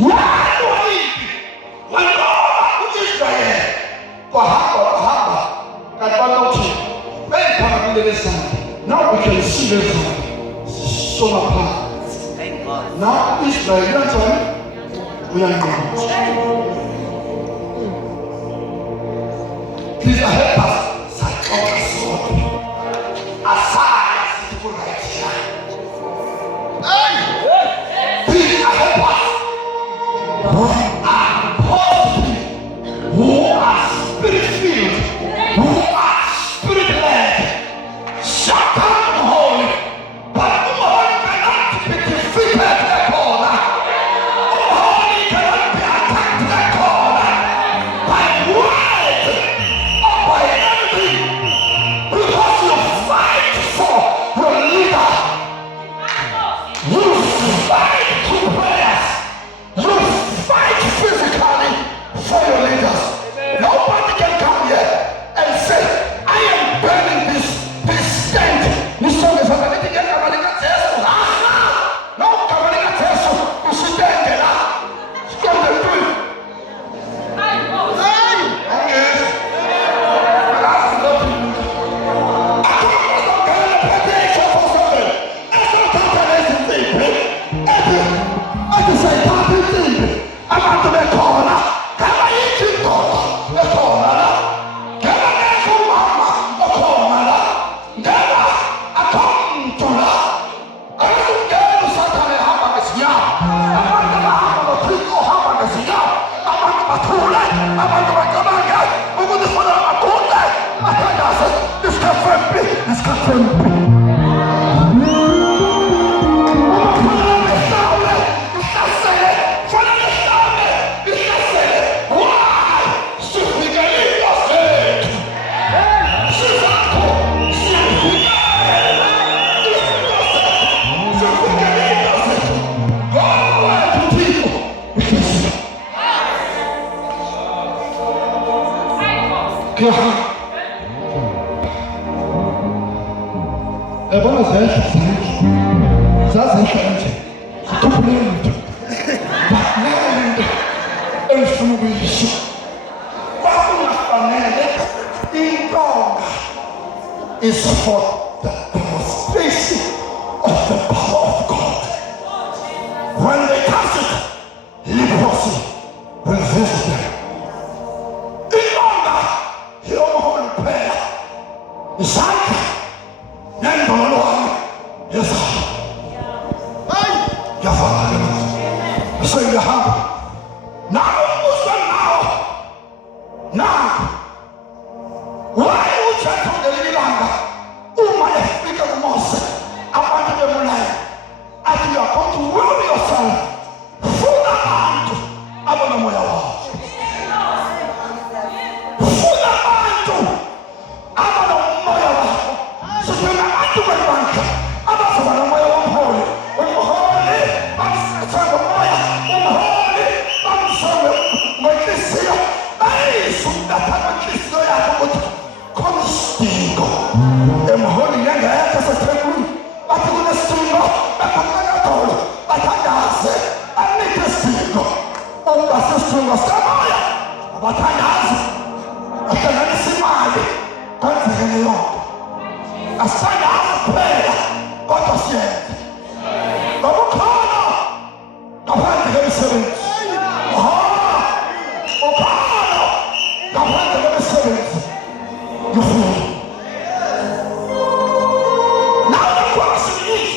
Yani waliona Israeli kwa hapa katika very kama vile sana. Now we can see this so apart. Now Israel, that's why we are God. Please help us. Aside as people right here. Please help us. Who are spirit-filled, who are spirit-led, shut up, holy, but holy cannot be defeated at all. Holy cannot be attacked at all by word or by anything, because you fight for your leader, you fight through prayers, you fight physically for your leaders. Nobody can come here and say, I am burning this tent. This song is about to get Kamalika Teso. No, Kamalika Teso, you should take it out. Stop the doing. Is for the demonstration of the power of God. When they cast it, leprosy will visit them. In longer, he only prayer. The sight, then the Lord is so you have now. Why would you come the living longer? Oh my speak of Moses. I want to be alive. And you are going to will yourself. Full amount. I want to know your law. Full amount. I want to know your law. So when I want to go back, I want to know your holy. I'm holy. I'm sorry, I'm holy. I'm sorry. My kiss here. Hey, so that I'm a kiss. Constigo. I'm holding young as a temple. I'm going to stingo. I'm going to call. I need to stingo. Oh, that's a stingo. Samaya. But I can't see my continue. I stand out of prayer. What was it? I'm a corner. I'm going to get servants. Now the question is,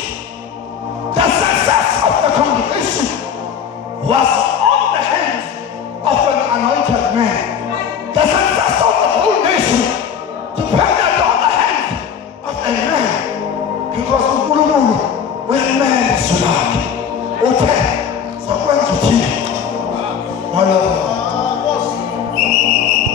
the success of the congregation was on the hands of an anointed man. The success of the whole nation depended on the hands of a man. Because when man is like, okay.